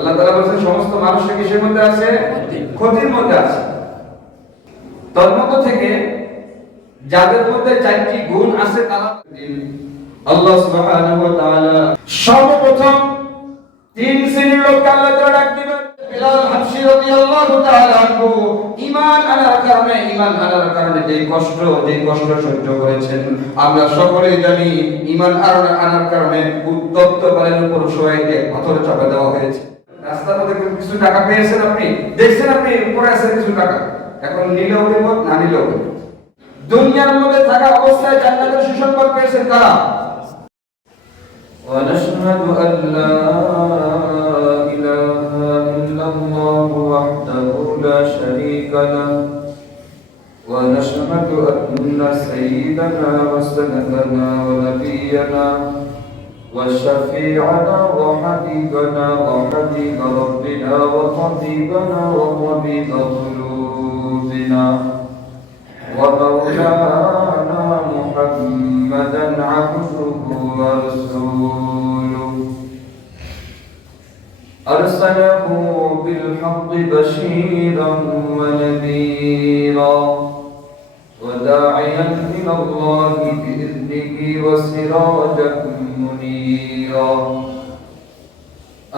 আল্লাহ তাআলা বলেছেন সমস্ত মানুষ কিসের মধ্যে আছে? ক্ষতির মধ্যে আছে। তন্মধ্য থেকে যাদের মধ্যে চারটি গুণ আছে তারা আল্লাহ সুবহানাহু ওয়া তাআলা সর্বপ্রথম তিন শ্রেণীর লোককে আল্লাহ তাআলা ডাক দিবেন। বিলাল হাবশী রাদিয়াল্লাহু তাআলা আনহু ঈমান আনার কারণে যে কষ্ট সহ্য করেছেন, আমরা সকলেই জানি ঈমান আনার কারণে উত্তপ্ত পানির উপর শোয়াইতে পাথর চাপা দেওয়া হয়েছে। রাস্তার মধ্যে কিছু টাকা পেয়েছেন, আপনি দেখছেন আপনি উপরে আছে কিছু টাকা, এখন নিলেও বিপদ, না নিলেও বিপদ। দুনিয়ার মধ্যে থাকা অবস্থায় জান্নাতের সুসংবাদ পেয়েছেন কারা? ونشهد أن لا إله إلا الله وحده لا شريك له ونشهد أن سيدنا وسندنا ونبينا وشفيعنا وحبيبنا وحبيب ربنا وطبيبنا وطبيب قلوبنا ومولانا محمدا عبده ورسوله أرسله بالحق بشيرا ونذيرا وداعيا إلى الله بإذنه وسراجا منيرا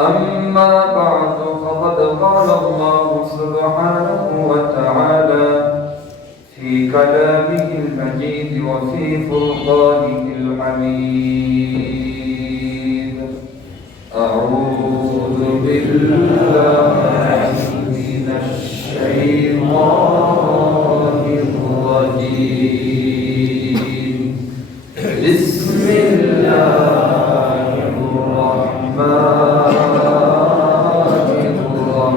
أما بعد فقد قال الله سبحانه وتعالى في كلامه المجيد وفي فرقانه الحميد أعوذ بالله من الشيطان الرجيم بسم الله الرحمن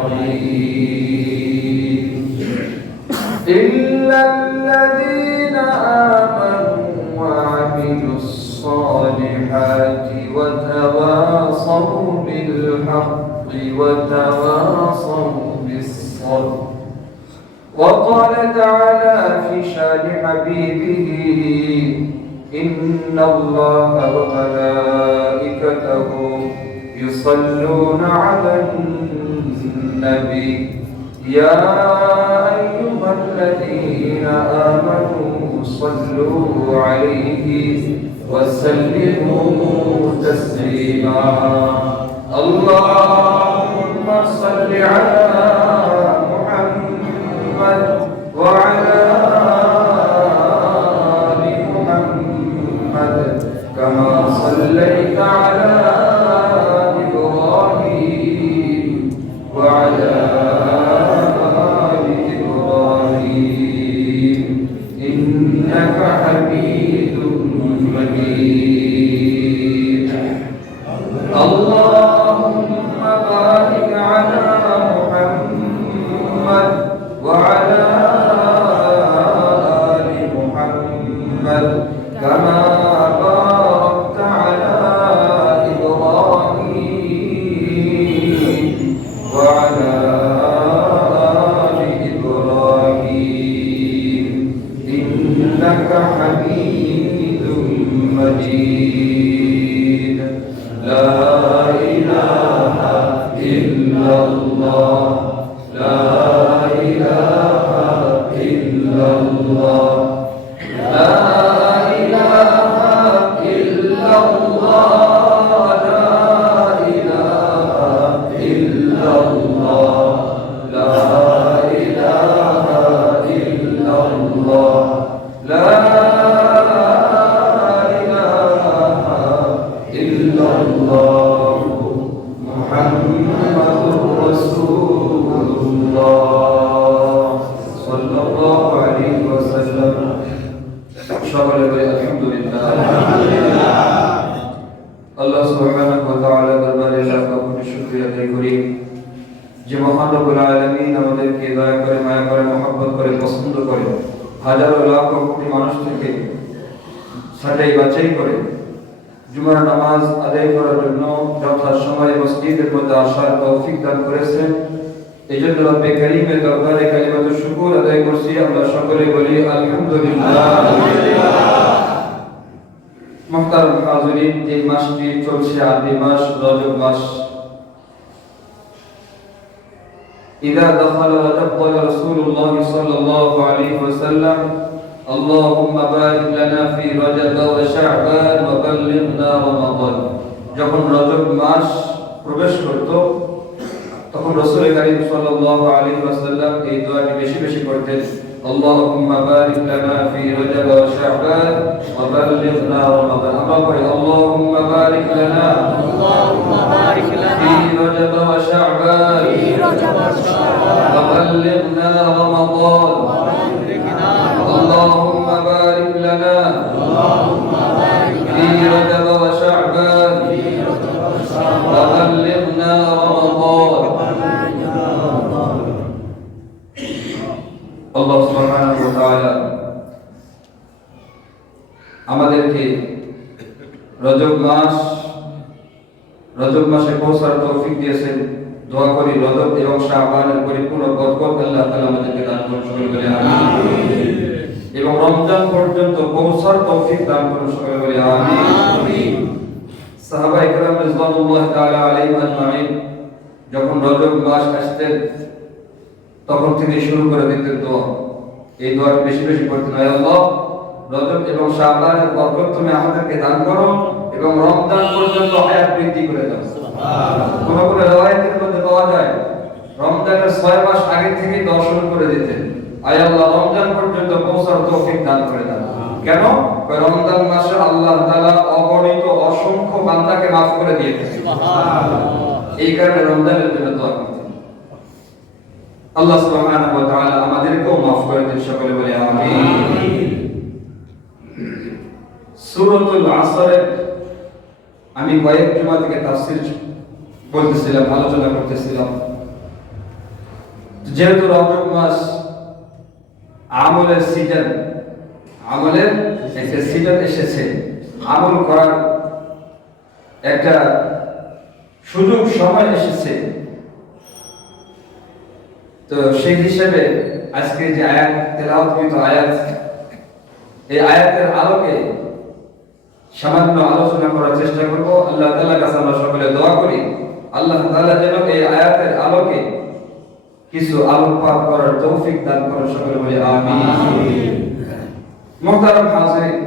الرحيم إلا الذين آمنوا وعملوا الصالحات وتواصوا بالحق وتواصوا بالصبر. وقال تعالى في شان حبيبه إن الله وملائكته يصلون على النبي يا أيها الذين آمنوا صلوا عليه وسلموا تسليما. اللهم صل على محمد وعلى آل محمد كما صليت على إبراهيم وعلى إنك حميد مجيد. اللهم بارك على محمد وعلى آل محمد كما باركت على إبراهيم وعلى إنك حميد مجيد. لا إله إلا الله لا إله إلا الله لا إله إلا الله لا إله إلا الله لا إله إلا الله لا إله إلا الله محمد رسول الله صلى الله عليه وسلم. সকলে বলি আলহামদুলিল্লাহ। আল্লাহ সুবহানাহু ওয়া তাআলা দরবারে লাখ কোটি শুকরিয়া আদায় করি যে মহান রব্বুল আলামিন আমাদেরকে দয়া করে, মায়া করে, মহব্বত করে, পছন্দ করে হাজারো লাখ কোটি মানুষ থেকে ছাঁটাই বাছাই করে জুমার নামাজ আদায় করার জন্য যথাসময়ে মসজিদের মধ্যে আসার তৌফিক দান করেছেন। এই জন্য রব্বে কারীমের দরবারে কালিমাতু শুকর আদায় করছি। আমরা সকলে বলি আলহামদুলিল্লাহ। মুহতারাম হাজিরিন, যে মাসটি চলছে আরবি মাস রজব মাস, إذا دخل رجب قال رسول الله صلى الله عليه وسلم اللهم بارك لنا في رجب وشعبان وبلغنا رمضان যখন রজব মাস প্রবেশ করত তখন রাসূল করিম সাল্লাল্লাহু আলাইহি ওয়াসাল্লাম এই দোয়াটি বেশি বেশি করতেন আল্লাহুম্মা বারিক লানা ফি রজব ওয়া শাবান ওয়া বাল্লিগনা রমাদান আমরা পড়ি আল্লাহুম্মা বারিক লানা ফি রজব ওয়া শাবান ওয়া বাল্লিগনা রমাদান আল্লাহুম্মা বারিক লানা ফি রজব ওয়া শাবান ওয়া বাল্লিগনা রমাদান আল্লাহ সুবহানাহু ওয়া তাআলা আমাদেরকে রজব মাসে পৌঁছার তৌফিক দিয়েছেন। দোয়া করি রজব এবং শাবানের পরিপূর্ণ বরকত আল্লাহ তাআলা আমাদেরকে দান করুন, সকলে বলি আমিন। এবং রমজান পর্যন্ত পৌঁছার তৌফিক দান করুন, সকলে বলি আমিন। সাহাবায়ে কেরাম রাদিয়াল্লাহু তাআলা আলাইহিম আজমাইন যখন রজব মাস আসতেন তখন থেকে শুরু করে দিতেন দোয়া। এই দোয়াটি বেশি বেশি করতেন, হে আল্লাহ রজব এবং শাবানের বরকত তুমি আমাদেরকে দান করো এবং রমজান পর্যন্ত হায়াত বৃদ্ধি করে দাও। কোন কোন riwayতের মধ্যে পাওয়া যায় রমজানের 6 মাস আগে থেকে দোয়া শুরু করে দিতেন, হে আল্লাহ রমজান পর্যন্ত পৌঁছার তৌফিক দান করে দাও। কেন? রমজান মাসে আল্লাহ তাআলা অগণিত অসংখ্য বান্দাকে মাফ করে দিয়েছেন, এই কারণে রমজানের জন্য দোয়া করতেন। আল্লাহ সুবহানাহু ওয়া তাআলা আমাদেরকেও মাফ করে দিন, সকলে বলি আমিন। সূরাতুল আসরের আমি কয়েক জুমা থেকে তাফসীর বলতেছিলাম, আলোচনা করতেছিলাম। যেহেতু রজব মাস আমলের সিজন, আমলের একটা সিজন এসেছে, আমল করার একটা সুযোগ সময় এসেছে, তো সেই হিসেবে আজকে যে আয়াত তেলাওয়াতকৃত আয়াত, এই আয়াতের আলোকে সামান্য আলোচনা করার চেষ্টা করব। আল্লাহ তাআলার কাছে আমরা সকলে দোয়া করি আল্লাহ তাআলা যেন এই আয়াতের আলোকে কিছু আলোকপাত করার তৌফিক দান করেন, সকলে বলি আমিন। মুহতারাম হাজিরিন,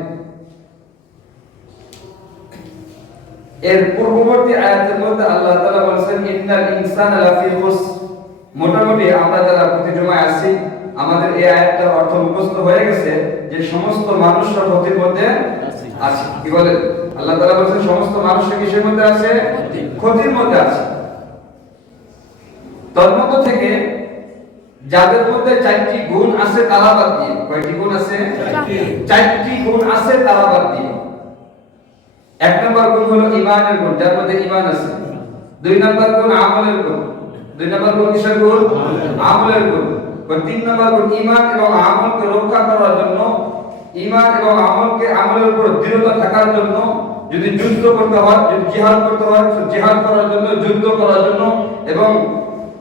এর পূর্ববর্তী আয়াতের মধ্যে আল্লাহ তাআলা বলেছেন ইন্নাল ইনসানা লাফি খুসর। মোটামুটি আমরা যারা প্রতি জুমায় আসি আমাদের এই আয়াতটার অর্থ মুখস্থ হয়ে গেছে যে সমস্ত মানুষরা ক্ষতির মধ্যে আছে। কি বলেন? আল্লাহ তাআলা বলেছেন সমস্ত মানুষরা কিসের মধ্যে আছে? ক্ষতির মধ্যে আছে। তন্মধ্য থেকে যাদের মধ্যে 4টি গুণ আছে তারা বাদ দিয়ে, কয়টি গুণ আছে? 4টি গুণ আছে তারা বাদ দিয়ে। 1 নম্বর গুণ হলো ঈমানের গুণ, যার মধ্যে ঈমান আছে। 2 নম্বর গুণ আমলের গুণ, 2 নম্বর গুণ কিসের গুণ? আমলের গুণ। 3 নম্বর গুণ ঈমান এবং আমলকে রক্ষা করার জন্য, ঈমান এবং আমলের উপর দৃঢ়তা থাকার জন্য যদি যুদ্ধ করতে হয়, যদি জিহাদ করতে হয়, জিহাদ করার জন্য, যুদ্ধ করার জন্য, এবং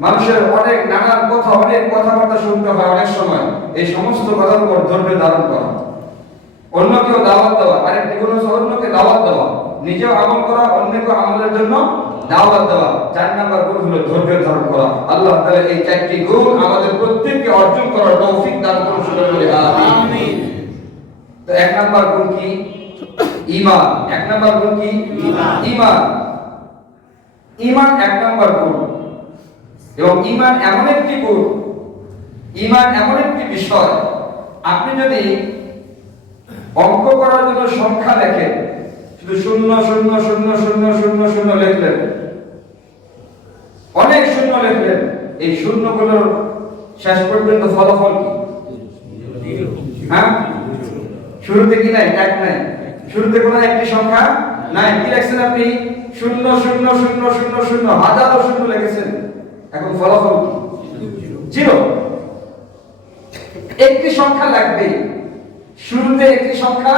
মানুষের অনেক নানান কথা, অনেক কথাবার্তা শুনতে হয় অনেক সময়, এই সমস্ত কথার উপর ধৈর্য ধারণ করা। অন্যকেও দাওয়াত দেওয়া, আরেকটি গুণ হচ্ছে অন্যকে দাওয়াত দেওয়া, নিজেও আমল করা, অন্যকে আমলের জন্য দাওয়াত দেওয়া। 4 নম্বর গুণ হলো ধৈর্য ধারণ করা। আল্লাহ তাআলা এই 4টি গুণ আমাদের প্রত্যেককে অর্জন করার তৌফিক দান করুন, সকলে বলি আমিন। তো 1 নম্বর গুণ কি? ঈমান। 1 নম্বর গুণ কি? ঈমান। ঈমান 1 নম্বর গুণ। এবং ঈমান এমন একটি গুণ, ঈমান এমন একটি বিষয়, আপনি যদি অঙ্ক করার জন্য সংখ্যা লেখেন, শুধু 0 0 0 0 0 0 লিখলেন, অনেক শূন্য লিখলেন, এই শূন্যগুলোর শেষ পর্যন্ত ফলাফল কি? হ্যাঁ, শুরুতে কি নাই? 1 নাই। শুরুতে কোনো একটি সংখ্যা নাই। কি লিখছেন আপনি? 0 0 0 0 0, হাজারো শূন্য লিখেছেন, এখন ফলাফল কি? 0। একটি সংখ্যা লাগবে, শুরুতে একটি সংখ্যা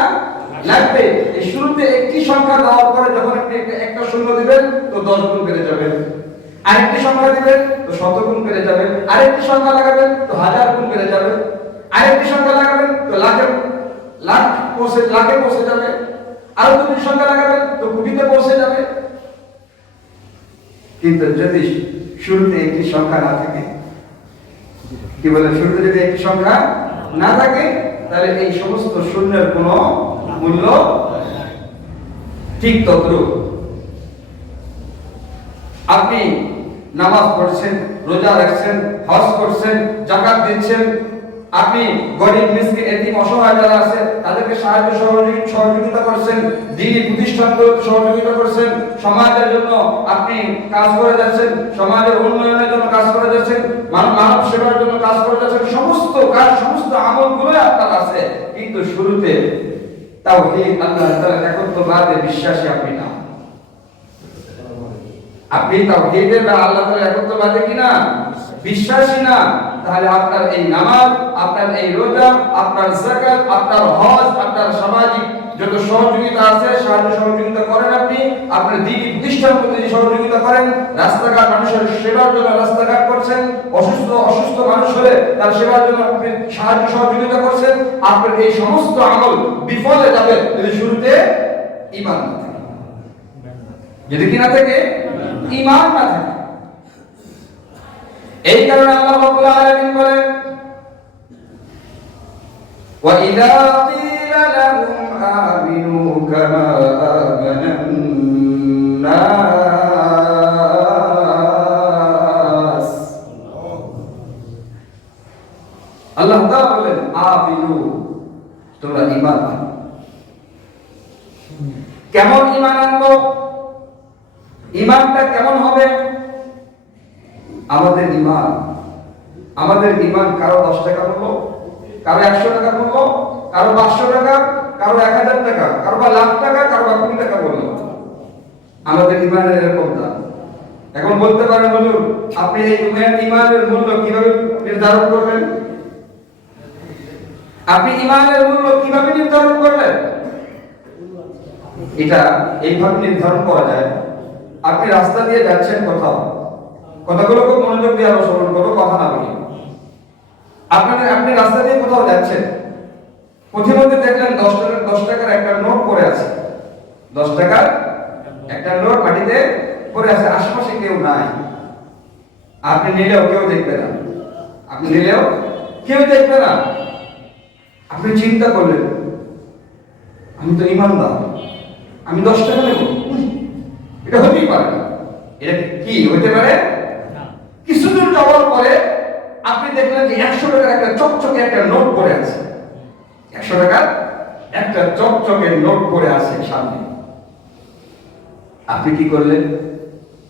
লাগবে। এই শুরুতে একটি সংখ্যা দেওয়ার পরে যখন আপনি একটা শূন্য দিবেন তো 10 গুণ বেড়ে যাবে, আরেকটি সংখ্যা দিবেন তো 100 গুণ বেড়ে যাবে, আরেকটি সংখ্যা লাগাবেন তো 1000 গুণ বেড়ে যাবে, আরেকটি সংখ্যা লাগাবেন তো লাখে পৌঁছে যাবে, আরো দুটি সংখ্যা লাগাবেন তো কোটিতে পৌঁছে যাবে। কিন্তু যদি শুরুতে একটি সংখ্যা না থাকে, কি বলে, শুরুতে যদি একটি সংখ্যা না থাকে তাহলে এই সমস্ত শূন্যের কোনো মূল্য ঠিক তদ্রূপ আপনি নামাজ পড়ছেন, রোজা রাখছেন, হজ করছেন, যাকাত দিচ্ছেন, আপনি গরিব মিসকিন এতিম অসহায় যারা আছে তাদেরকে সাহায্য সহযোগিতা করছেন, দ্বীনি প্রতিষ্ঠানগুলোতে সহযোগিতা করছেন, সমাজের জন্য আপনি কাজ করে যাচ্ছেন, সমাজের উন্নয়নের জন্য কাজ করে যাচ্ছেন, মানব সেবার জন্য কাজ করে যাচ্ছেন, সমস্ত কাজ সমস্ত আমলগুলো আপনার আছে, কিন্তু শুরুতে তাওহীদ আল্লাহ তাআলার একত্ববাদে বিশ্বাসী আপনি না। আপনি তাওহীদের বা আল্লাহ তাআলার একত্ববাদে কি না, বিশ্বাসী না, তাহলে আপনার এই নামাজ, আপনার এই রোজা, আপনার যাকাত, আপনার হজ, আপনার সামাজিক যত সহযোগিতা আছে সাহায্য সহযোগিতা করেন, আপনি আপনার দ্বীনি প্রতিষ্ঠানগুলোতে সহযোগিতা করেন, রাস্তাঘাট মানুষের সেবার জন্য রাস্তাঘাট করছেন, অসুস্থ মানুষ হলে তার সেবার জন্য আপনি সাহায্য সহযোগিতা করছেন, আপনার এই সমস্ত আমল বিফলে যাবে যদি শুরুতে ঈমান না থাকে, যদি কি না থাকে, ঈমান না থাকে। এই কারণে আল্লাহ রাব্বুল আলামিন বলেন, ওয়া ইযা ক্বিলা লাহুম আমিনু কামা আমানান নাস, আল্লাহ তাআলা বলেন আমিনু, তোমরা ঈমান আনো। কেমন ঈমান আনবো? ঈমানটা কেমন হবে? আমাদের ঈমান কারো 10 টাকা বললো, কারো 100 টাকা বললো, কারো 500 টাকা, কারো 1000 টাকা, কারো বা লাখ টাকা, কারো বা কোটি টাকা বললো, আমাদের ঈমানের এরকম দাম। এখন বলতে পারেন হুজুর, আপনি এই ঈমানের মূল্য কিভাবে নির্ধারণ করবেন? আপনি ঈমানের মূল্য কিভাবে নির্ধারণ করবেন? এটা এইভাবে নির্ধারণ করা যায়, আপনি রাস্তা দিয়ে যাচ্ছেন কোথাও, কথাগুলো খুব মনোযোগ দিয়ে আরো শ্রবণ করো, কথা না বলি। আপনি রাস্তা দিয়ে কোথাও যাচ্ছেন, পথিমধ্যে দেখলেন 10 টাকার একটা নোট পড়ে আছে, 10 টাকার একটা নোট মাটিতে পড়ে আছে, আশেপাশে কেউ নাই, আপনি নিলেও কেউ দেখবে না, আপনি চিন্তা করলেন, আমি তো ঈমানদার, আমি 10 টাকা নেব, এটা হতেই পারে না। এটা কি হতে পারে? কিছুদূর যাওয়ার পরে আপনি দেখলেন যে 100 টাকার একটা চকচকে একটা নোট পড়ে আছে, 100 টাকার একটা চকচকে নোট পড়ে আছে সামনে। আপনি কি করলেন?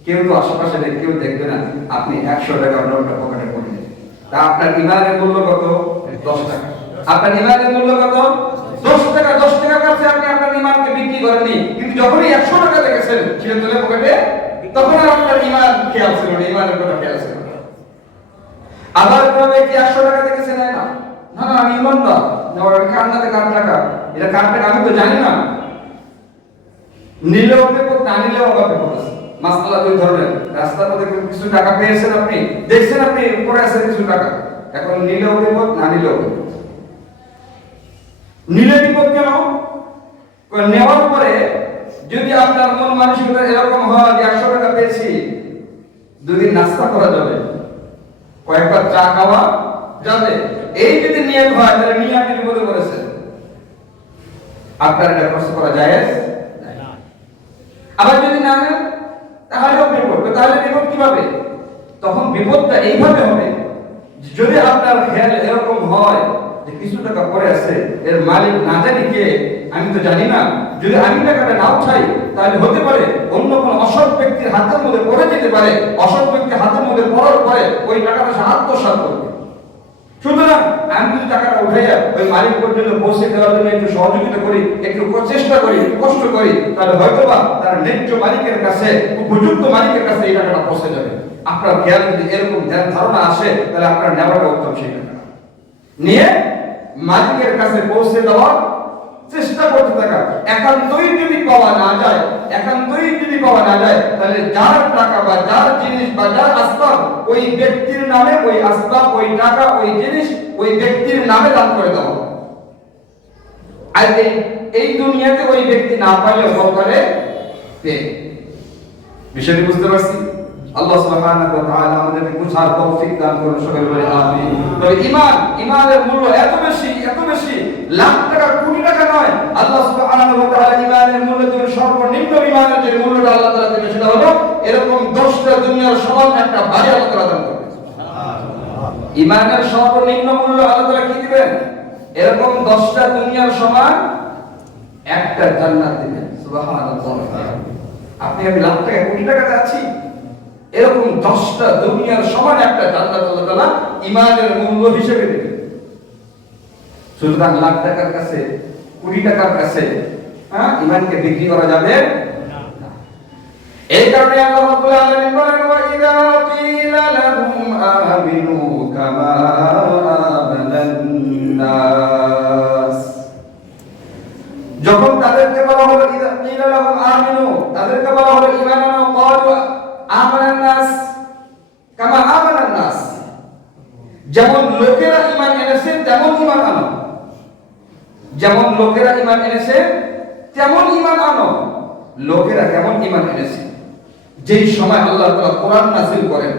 কেউ তো আশেপাশে নেই, কেউ দেখবে না, আপনি 100 টাকার নোটটা পকেটে পড়ে নিলেন। তা আপনার ঈমানের মূল্য কত? 10 টাকা। আপনার ঈমানের মূল্য কত? 10 টাকা। 10 টাকার কাছে আপনি আপনার ঈমানকে বিক্রি করেননি, কিন্তু যখনই 100 টাকা দেখেছেন ছেড়ে তুলে পকেটে, তখন আর আপনার ঈমান খেয়াল ছিল না, ঈমানের কথা খেয়াল ছিল না। আবার কোন ব্যক্তি 100 টাকা দেখেছে না, না আমি ঈমানদার, কান্নাতে কার টাকা, এটা কার টাকা আমি তো জানি না, নিলেও বিপদ, না নিলেও আবার বিপদ আছে। মাসআলা দুই ধরনের, রাস্তার মধ্যে কিছু টাকা পেয়েছেন, আপনি দেখছেন আপনি পড়ে আছে কিছু টাকা, এখন নিলেও বিপদ, না নিলেও বিপদ। নিলে বিপদ কেন? নেওয়ার পরে যদি আপনার মন মানসিকতা এরকম হয় যে 100 টাকা পেয়েছি, দুদিন নাস্তা করা যাবে, কয়েকবার চা খাওয়া যাবে, এই যদি নিয়ত হয় তাহলে নিয়ে আপনি বিপদে পড়েছেন, আপনার এটা খরচ করা জায়েজ না। আবার যদি না নেন তাহলেও বিপদ। তাহলে বিপদ কিভাবে? তখন বিপদটা এইভাবে হবে, যদি আপনার খেয়াল এরকম হয় যে কিছু টাকা পড়ে আছে, এর মালিক না জানি কে, আমি তো জানি না, যদি আমি টাকাটা না উঠাই তাহলে হতে পারে অন্য কোনো অসৎ ব্যক্তির হাতের মধ্যে পড়ে যেতে পারে, অসৎ ব্যক্তির হাতের মধ্যে পড়ার পরে ওই টাকাটা সে আত্মসাৎ করবে। সুতরাং আমি যদি টাকাটা উঠাইয়া ওই মালিক পর্যন্ত পৌঁছে দেওয়ার জন্য একটু সহযোগিতা করি, একটু চেষ্টা করি, একটু কষ্ট করি, তাহলে হয়তোবা তার ন্যায্য মালিকের কাছে, উপযুক্ত মালিকের কাছে এই টাকাটা পৌঁছে যাবে। আপনার খেয়াল যদি এরকম ধারণা আসে তাহলে আপনার নেওয়াটা উত্তম, সেই টাকা নিয়ে মালিকের কাছে পৌঁছে দেওয়ার চেষ্টা করতে থাকা। একান্তই যদি পাওয়া না যায় তাহলে যার টাকা বা যার জিনিস বা যার আসবাব ওই ব্যক্তির নামে, ওই আসবাব, ওই টাকা, ওই জিনিস ওই ব্যক্তির নামে দান করে দেওয়া। আর এই দুনিয়াতে ওই ব্যক্তি না পাইলে পরকালে পেয়ে। বিষয়টি বুঝতে পারছি? আল্লাহ সুবহানাহু ওয়া তাআলা আমাদেরকে বুঝার তৌফিক দান করুন, সকলে বলি আমিন। তবে ইমানের মূল্য এত বেশি, লাখ টাকা কোটি টাকা নয়। আল্লাহ সুবহানাহু ওয়া তাআলা ইমানের মূল্য দেন সর্বনিম্ন ইমানের যে মূল্যটা আল্লাহ তাআলা দেবেন সেটা হলো এরকম 10টা দুনিয়ার সমান একটা বাড়ি আল্লাহ তাআলা দান করবেন। ইমানের সর্বনিম্ন মূল্য আল্লাহ তাআলা কি দিবেন? এরকম 10টা দুনিয়ার সমান একটা জান্নাত দিবেন। সুবহানাল্লাহ। আপনি আমি লাখ টাকা কোটি টাকা আছি, এরকম 10টা দুনিয়ার সমান একটা জান্নাত আল্লাহ তাআলা ইমানের মূল্য হিসেবে দিবেন। সুতরাং লাখ টাকার কাছে, কোটি টাকার কাছে ইমানকে বিক্রি করা যাবে না। এই কারণে আল্লাহ রাব্বুল আলামিন বলেন, ওয়া ইযা কিলা লাহুম আমিনু কামা আমানান নাস, যখন তাদেরকে বলা হলো ইযা কিলা লাহুম আমিনু, তাদেরকে বলা হলো ঈমান আনো, ক্বালু আমানান নাস কামা আমানান নাস, যেমন লোকেরা ঈমান এনেছে তেমন ঈমান আনো, যেমন লোকেরা ঈমান এনেছে তেমন ঈমান আনো। লোকেরা কেমন ঈমান এনেছে? যেই সময় আল্লাহ তাআলা কোরআন নাযিল করেন,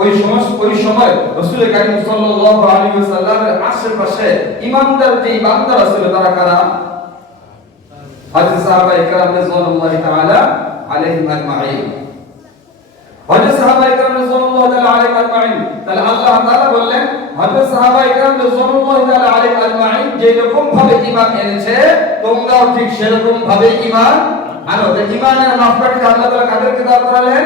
ওই সময় রাসূল কারীম সাল্লাল্লাহু আলাইহি ওয়াসাল্লামের আশেপাশে ঈমানদার যেই বান্দারা ছিল তারা কারা? হযরত সাহাবায়ে কেরাম রাদিয়াল্লাহু তাআলা আলাইহিম আজমাইন। হযরত সাহাবায়ে কেরাম রাদিয়াল্লাহু তাআলা আলাইহিম আজমাইন, তাহলে আল্লাহ তাআলা বললেন হযরত সাহাবায়ে কেরাম রাদিয়াল্লাহু তাআলা আলাইহিম আজমাইন যেরকম ভাবে ঈমান এনেছে তোমরাও ঠিক সেরকম ভাবে ঈমান আনো। ঈমানের মাপকাঠি আল্লাহ তাআলা কাদেরকে দান করালেন?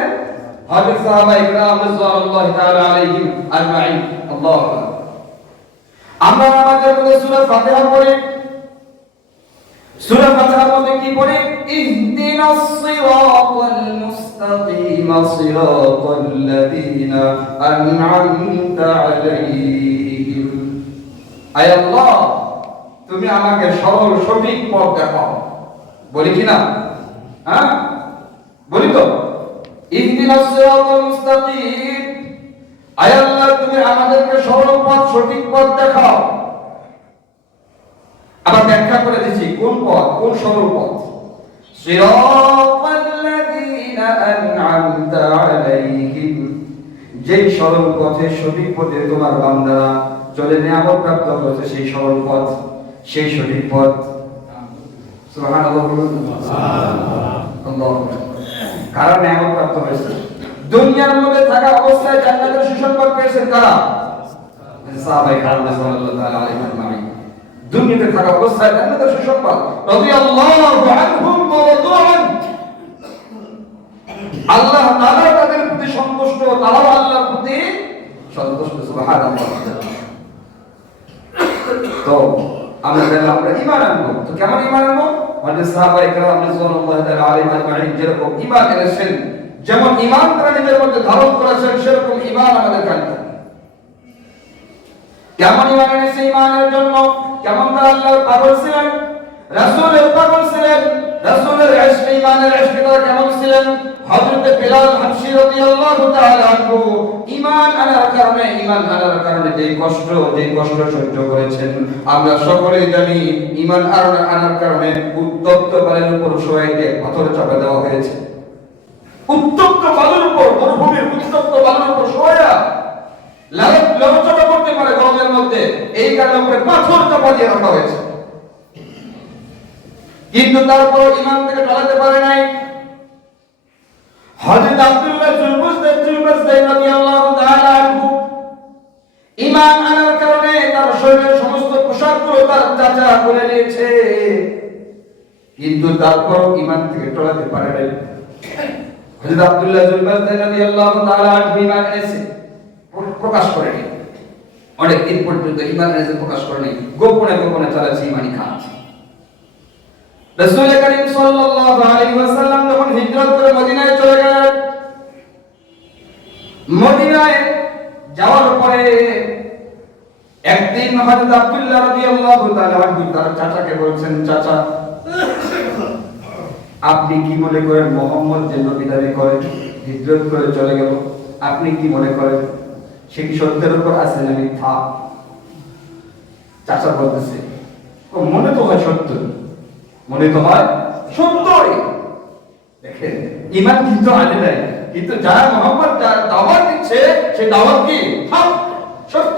হযরত সাহাবায়ে কেরাম রাদিয়াল্লাহু তাআলা আলাইহিম আজমাইন। আল্লাহু আকবার। আমরা নামাজের মধ্যে সূরা ফাতিহা পড়ি, সূরা ফাতিহার মধ্যে কি পড়ি? ইহদিনাস সিরাতাল মুস্তাকিম সিরাতাল্লাযীনা আন'আমতা আলাইহিম। আয় আল্লাহ, তুমি আমাকে সরল সঠিক পথ দেখাও। বলি কি না? বলি তো, ইহদিনাস সিরাতাল মুস্তাকিম, আয় আল্লাহ তুমি আমাদেরকে সরল পথ, সঠিক পথ দেখাও। আবার ব্যাখ্যা করে দিচ্ছি কোন পথ, কোন সরল পথ। সিরাতাল্লাযীনা আন'আমতা আলাইহিম, যেই সরল পথে, সঠিক পথে তোমার বান্দারা চলে নিয়ামত প্রাপ্ত হয়েছে, সেই সরল পথ, সেই সঠিক পথ। সুবহানাল্লাহ। আল্লাহু আকবার। কারা নিয়ামত প্রাপ্ত হয়েছে? দুনিয়ার মধ্যে থাকা অবস্থায় জান্নাতের সুসংবাদ পেয়েছেন কারা? সাহাবায়ে কেরাম রাদিয়াল্লাহু তাআলা আলাইহিম আজমাইন। দুনিয়াতে থাকা অবস্থায় জান্নাতের সুসংবাদ, রাদিয়াল্লাহু আনহুম ওয়া রাদু আন, আল্লাহ তাআলা তাদের প্রতি সন্তুষ্ট, তারাও আল্লাহর প্রতি সন্তুষ্ট। সুবহানাল্লাহ। তো আমরা ঈমান আনবো, তো কেমন ঈমান আনবো? হযরত সাহাবায়ে কেরাম রাদিয়াল্লাহু তাআলা আলাইহিম আজমাইন যেরকম ঈমান এনেছেন, যেমন ঈমান তারা নিজের মধ্যে ধারণ করেছেন, সেরকম ঈমান আমাদের আনতে হবে। কেমন ঈমান এনেছে? ঈমানের জন্য কেমন তারা আল্লাহর পাগল ছিলেন, রাসূলের পাগল ছিলেন, রাসূলের ইশক, ঈমানের ইশকে তারা কেমন ছিলেন? হযরত বিলাল হাবশী রাদিয়াল্লাহু তাআলা আনহু ঈমান আনার কারণে যেই কষ্ট সহ্য করেছেন, আমরা সকলেই জানি। ঈমান আনার কারণে উত্তপ্ত বালুর উপর শোয়াইতে পাথর চাপা দেওয়া হয়েছে। উত্তপ্ত বালুর উপর, মরুভূমির উত্তপ্ত বালুর উপর শোয়া লড়াচড়া করতে পারে গরমের মধ্যে, এই কারণে উপরে পাথর চাপা দিয়ে রাখা হয়েছে। কিন্তু তারপর ঈমান থেকে টলাতে পারে নাই। হযরত আব্দুল্লাহ জুলবাজদাই রাদিয়াল্লাহু তাআলা আনহু ঈমান আনার কারণে তার শরীরের সমস্ত পোশাকগুলো তার চাচা খুলে নিয়েছে, কিন্তু তারপর ঈমান থেকে টলাতে পারে নাই। হযরত আব্দুল্লাহ জুলবাজদাই রাদিয়াল্লাহু তাআলা আনহু ঈমান এনেছে, প্রকাশ করেনি। অনেক দিন পর্যন্ত ঈমান এনেছে, প্রকাশ করেনি, গোপনে গোপনে চালাচ্ছে ঈমানি কাজ। রাসূল কারীম সাল্লাল্লাহু আলাইহি ওয়াসাল্লাম যখন হিজরত করে মদিনায় চলে গেলেন, মদিনায় যাওয়ার পরে একদিন হযরত আব্দুল্লাহ রাদিয়াল্লাহু তাআলা আনহু তার চাচাকে বলছেন, চাচা আপনি কি মনে করেন মুহাম্মদ যে নবী দাবি করে হিজরত করে চলে গেল, আপনি কি মনে করেন সে কি সত্যের উপর আছে না মিথ্যা? চাচা বলতেছে, ও মনে তো হয় সত্য, মনে তো হয় সত্যই। দেখেন ঈমান কিন্তু আনে নাই, কিন্তু যারা মোহাম্মদ দাওয়াত দিচ্ছে সেই দাওয়াত কি হক সত্য।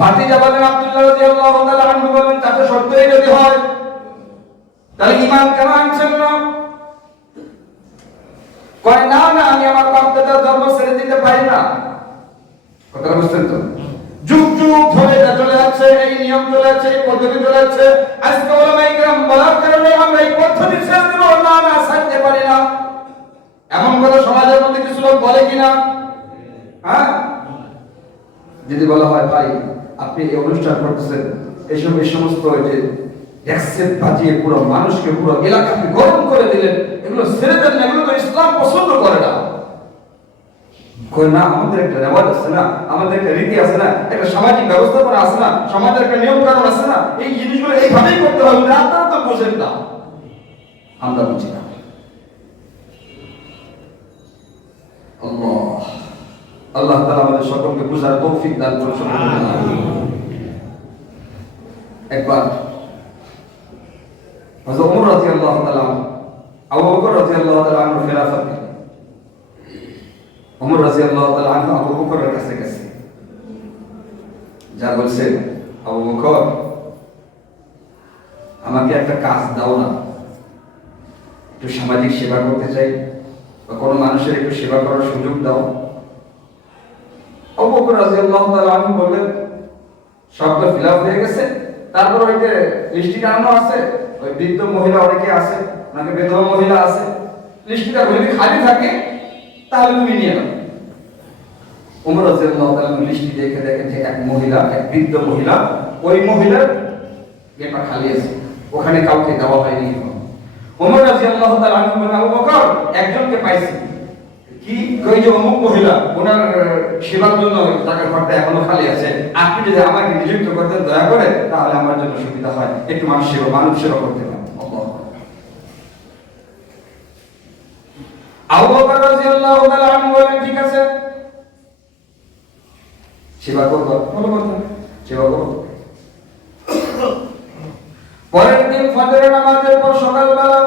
ভাতিজা বলেন আব্দুল্লাহ রাদিয়াল্লাহু তাআলা আনহু বলেন তাতে সত্যই যদি হয় তাহলে ঈমান কেন আনছেন না? কয় না না, আমি আমার বাপ দাদার ধর্ম ছেড়ে দিতে পারি না। কথা বুঝছেন তো? যুগ যুগ ধরে এটা চলে যাচ্ছে, এই নিয়ম চলে যাচ্ছে, এই পদ্ধতি চলে যাচ্ছে। আজকে ওলামায়ে কেরাম বলার কারণে আমরা এই পদ্ধতি ছেড়ে দেব, না না ছাড়তে পারি না, এমন কথা সমাজের মধ্যে কিছু লোক বলে কিনা? হ্যাঁ, যদি বলা হয় ভাই আপনি এই অনুষ্ঠান করতেছেন, এই সমস্ত যে ট্যাক্সের বাজিয়ে পুরো মানুষকে, পুরো এলাকাকে গরম করে দিলেন, এগুলো ছেড়ে দেন না, এগুলো তো ইসলাম পছন্দ করে না। কই না, আমাদের একটা রেওয়াজ আছে না, আমাদের একটা রীতি আছে না, একটা সামাজিক ব্যবস্থাপনা আছে না, সমাজের একটা নিয়ম কানুন আছে না, এই জিনিসগুলো এইভাবেই করতে হবে। আপনারা তো বোঝেন না, আমরা বুঝি না। আল্লাহ তাআলা আমাদের সকলকে বুঝার তৌফিক দান করুন। একবার হযরত ওমর রাদিয়াল্লাহু তাআলা আবু বকর রাদিয়াল্লাহু তাআলা আনহু খেলাফত, ওমর রাদিয়াল্লাহু তাআলা আনহু আবু বকরের কাছে গেছে, যা বলছে, আবু বকর আমাকে একটা কাজ দাও না, একটু সামাজিক সেবা করতে চাই, বা কোনো মানুষের একটু সেবা করার সুযোগ দাও। আবু বকর রাদিয়াল্লাহু তাআলা আনহু বললেন সবটা ফিল আপ হয়ে গেছে, তারপর ওই যে লিস্টটা আনো আছে, ওই বৃদ্ধ মহিলা অনেকে আছে, নাকি বিধবা মহিলা আছে, লিস্টটা যদি খালি থাকে তাহলে তুমি নিয়ে নাও। ওমর রাদিয়াল্লাহু তাআলা লিস্টটি দেখে দেখেন যে এক মহিলা, এক বৃদ্ধ মহিলা, ওই মহিলার পেপার খালি আছে, ওখানে কাউকে দেওয়া হয়নি। ওমর রাদিয়াল্লাহু তাআলা আনহু বলেন আবু বকর একজনকে পাইছি, কি কই যে অমুক মহিলা, ওনার সেবার জন্য টাকার ঘরটা এখনো খালি আছে, আপনি যদি আমাকে নিযুক্ত করতেন দয়া করে তাহলে আমার জন্য সুবিধা হয়, একটু মানব সেবা করতে পারেন। আবু বকর রাদিয়াল্লাহু তাআলা আনহু বলেন ঠিক আছে, সেবা করব, ভালো কথা, সেবা করব। পরের দিন ফজরের নামাজের পর সকালবেলা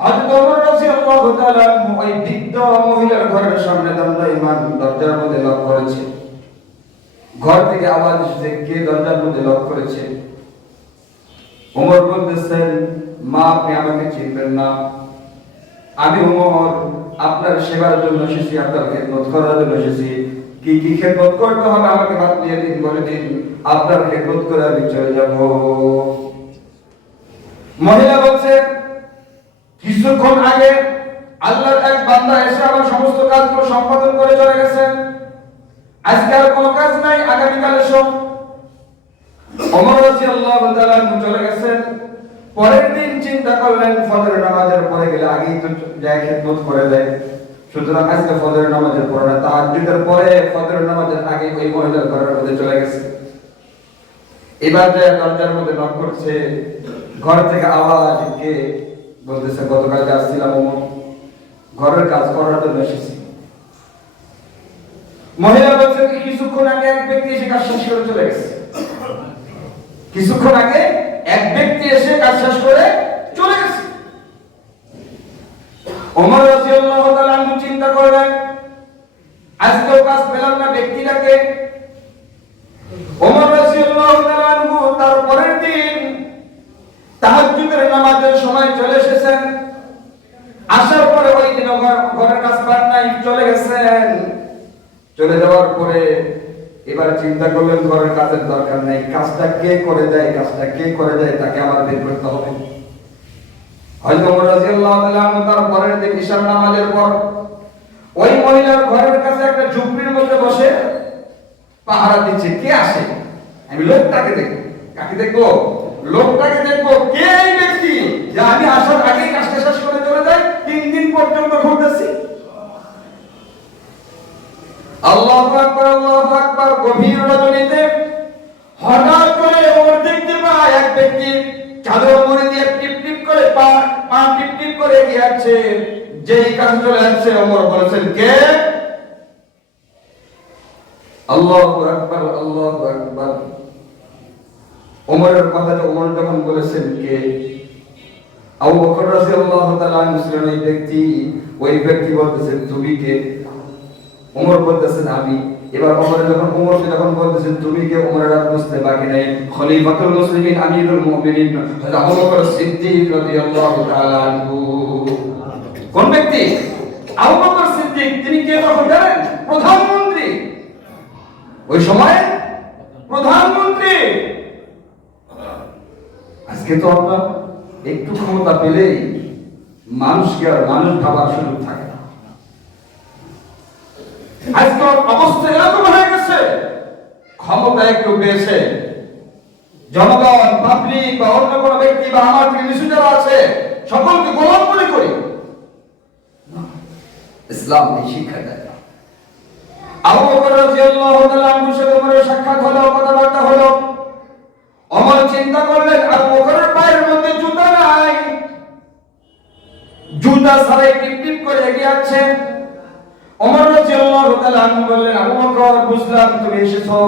হযরত ওমর রাদিয়াল্লাহু তাআলা ওই বৃদ্ধ মহিলার ঘরের সামনে দণ্ডায়মান, দরজার মধ্যে লক করেছে। ঘর থেকে আওয়াজ এসেছে, কে দরজার মধ্যে লক করেছে? ওমর বলতেছেন, মা আপনি আমাকে চিনবেন না, আমি ওমর আপনার সেবার জন্য এসেছি, আপনার খেদমত করার জন্য এসেছি। কি কি খেদমত করতে হবে আমাকে বাতলিয়ে দিন, বলে দিন, আপনার খেদমত করে আমি চলে যাব। মহিলা বলছে, কিছুক্ষণ আগে আল্লাহর এক বান্দা এসে আমার সমস্ত কাজগুলো সম্পাদন করে চলে গেছেন, আজকে আর কোনো কাজ নাই, আগামীকাল এসো। ওমর রাদিয়াল্লাহু তাআলা চলে গেছেন। পরের দিন চিন্তা করলেন ফজরের নামাজের পরে গেলে আগেই তো যায় খেদমত করে দেয়, সুতরাং আজকে ফজরের নামাজের পরে না, তাহাজ্জুদের পরে ফজরের নামাজের আগে ওই মহিলার ঘরের মধ্যে চলে গেছে। এবার যে দরজার মধ্যে নক করছে, ঘর থেকে আওয়াজ, কে? বলতেছে গতকাল আসছিলাম ওমর, ঘরের কাজ করার জন্য এসেছি। মহিলা বলছে কিছুক্ষণ আগে এক ব্যক্তি এসে কাজ শেষ করে চলে গেছে, কিছুক্ষণ আগে এক ব্যক্তি এসে কাজ শেষ করে চলে গেছে। ওমর রাদিয়াল্লাহু তাআলা আনহু চিন্তা করলেন আজকেও কাজ পেলাম না, ব্যক্তিটাকে। ওমর রাদিয়াল্লাহু তাআলা আনহু তার পরের দিন তাহাজ্জুদের নামাজের সময় চলে এসেছেন, আসার পরে ওই দিন ঘরের কাজ পান নাই, চলে গেছেন। চলে যাওয়ার পরে এবার চিন্তা করলেন ঘরের কাজের দরকার নেই, কাজটা কে করে দেয়, কাজটা কে করে দেয় তাকে আমার বের করতে হবে। হযরত ওমর রাদিয়াল্লাহু তাআলা আনহু তার পরের দিন ইশার নামাজের পর ওই মহিলার ঘরের কাছে একটা ঝুপড়ির মধ্যে বসে পাহারা দিচ্ছে, কে আসে, আমি লোকটাকে দেখব। কাকে দেখবো? লোকটাকে দেখবো, কে এই ব্যক্তি যে আমি আসার আগেই কাজটা শেষ করে চলে যায়, 3 দিন পর্যন্ত ঘুরতেছি। আল্লাহু আকবার, আল্লাহু আকবার। গভীর রজনীতে হঠাৎ করে ওমর দেখতে পায় এক ব্যক্তি চাদর মুড়ি দিয়ে টিপ টিপ করে পা টিপ টিপ করে এগিয়ে আসছে। যেই কাজ চলে আসছে ওমর বলেছেন, কে? আল্লাহু আকবার, আল্লাহু আকবার। ওমরের কথাটা ওমর যখন বলেছেন কে, আবু বকর রাদিয়াল্লাহু তাআলা আনহু ছিলেন ওই ব্যক্তি বলতেছেন তুমি কে? ওমর বলতেছেন আমি। এবার ওমর যখন বলতেছেন তুমি কে, ওমরের আর বুঝতে বাকি নাই। খলিফাতুল মুসলিমিন আমিরুল মুমিনিন হযরত আবু বকর সিদ্দিক রাদিয়াল্লাহু তাআলা আনহু। কোন ব্যক্তি? আবু বকর সিদ্দিক। তিনি কে তখন জানেন? প্রধানমন্ত্রী। ওই সময় প্রধানমন্ত্রী। আজকে তো আমরা একটু ক্ষমতা পেলেই মানুষ ভাবার সুযোগ থাকে না। আজকে অবস্থা এরকম হয়ে গেছে, ক্ষমতা একটু পেয়েছে, জনগণ, পাবলিক বা অন্য কোনো ব্যক্তি বা আমার থেকে নিচু যারা আছে সকলকে গোলাম মনে করি। ইসলাম এই শিক্ষা দেয় না। আবু বকর রাদিয়াল্লাহু তাআলা আনহুর সাথে ওমরের সাক্ষাৎ হলো, কথাবার্তা হলো। ওমর চিন্তা করলেন আবু বকরের পায়ের মধ্যে জুতা নাই, জুতা ছাড়াই টিপ করে এগিয়ে আসছে। ওমর রাদিয়াল্লাহু তাআলা আনহু বললেন, আবু বকর, বুঝলাম তুমি এসেছো,